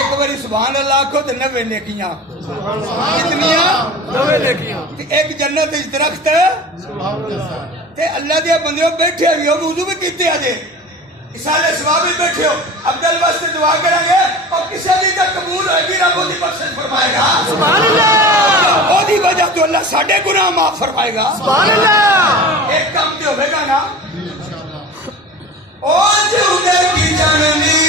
एक बारी सुभान अल्लाह आखो तो 90 नेकियां कितनियां 90 नेकियां एक जन्नत दरख्त ते अल्लाह दे बंदे बैठे भी हो वुजू भी कीते अजे इसाले सवाब भी बैठे हो अब्दुल वास्ते दुआ करेंगे और किसी दी तक कबूल होगी रब ओदी बख्शिश फरमाएगा सुभान अल्लाह ओदी वजह तो अल्लाह साडे गुनाह माफ फरमाएगा सुभान अल्लाह एक काम ते होवेगा ना ओ जुदे की जननी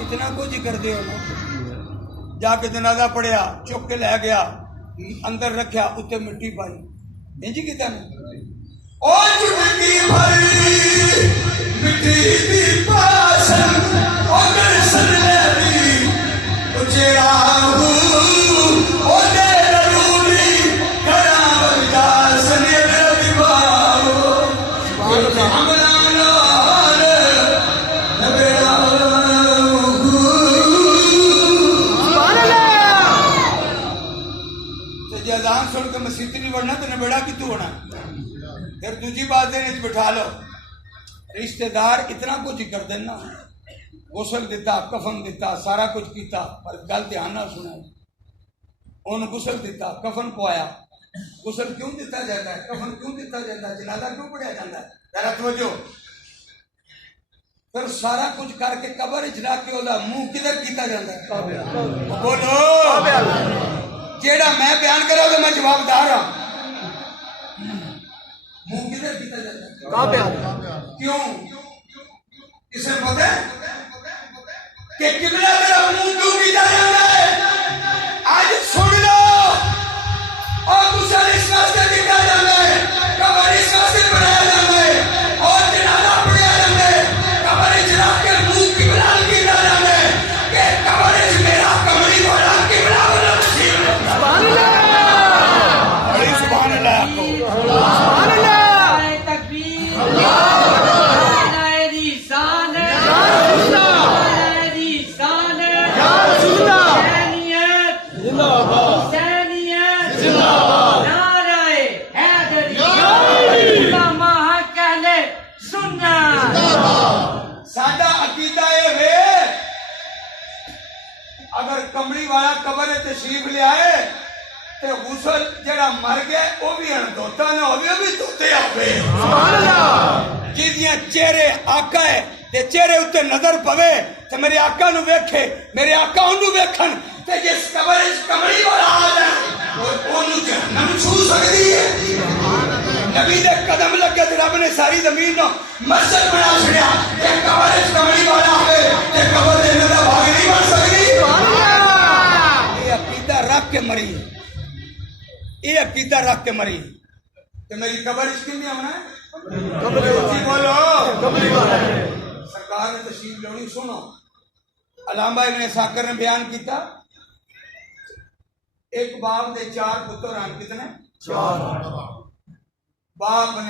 इतना कुछ कर दे जाके जनाजा पढ़िया चुक के लै गया अंदर रखा उत्ते मिट्टी पाई इंज किता ओ चुटकी भरी मिट्टी दी पासन ओ दर्शन लेती उचेरा हूं ओ दे रूली करा वरदास ने दिवाओ हमला सुन के मसीत नहीं बढ़ना तो नबेड़ा कितू होना फिर दूसरी बात देने बिठा लो रिश्तेदार इतना कुछ कर देना गुसल दिता कफन दिता सारा कुछ किया पर गल ध्यान ना सुना उन्हें गुसल दिता कफन पवाया गुसल क्यों दिता जाता है कफन क्यों दिता जाता है जनाजा क्यों पढ़िया जाता है जरा तवज्जो फिर सारा कुछ करके कबर च रख के ओदा मुंह किधर किया जाता है बोलो जेड़ा मैं बयान करा तो मैं जवाबदार हाँ मुंह किधर किया जाता है क्यों किसे पता है कि किबला तेरा मुंह क्यों किया जाता है आज सुन लो और गुस्सा इस वास्ते किया जाता है कबर इस वास्ते बनाया जाता है और जनाजा पढ़ाया जाता है कबर चला के मुंह किबला किया जाता है कि कबर मेरा कमरी वाला किबला वाला सुभान अल्लाह बड़ी सुभान अल्लाह को सुभान अल्लाह तकबीर नायरी शान या रसूलल्लाह नायरी शान या रसूलल्लाह हुसैनियत जिंदाबाद हुसैनियत जिंदाबाद नारे हैदरी उलमा कहले सुन्नत जिंदाबाद साडा अकीदा ए वे अगर कमली वाला कबर तशरीफ ले आए ते गुसल जेड़ा मर गया वो भी अनधोता ना होवे भी धोते आवे सुभान अल्लाह जिदियां चेहरे आका है ते चेहरे उत्ते नजर पवे ते मेरे आका नु वेखे मेरे आका ओनु वेखन ते जिस कबर इस कमली वाला आ जाए ओनु जहन्नम छू सकदी है नबी दे कदम लगे ते रब ने सारी जमीन नो मस्जिद बना छड़िया ते कबर इस कमली वाला आवे ते कबर दे नजर भाग नहीं बन सकदी सुभान अल्लाह ये अकीदा रख के मरी ये अकीदा रख के मरी तो मेरी कबर इसके लिए होना है बोलो सरकार ने तशरीफ लोनी सुनो अलामा इब्न साकर ने बयान किया एक बाप ने 4 पुत्र हैं कितने 4 बाप ने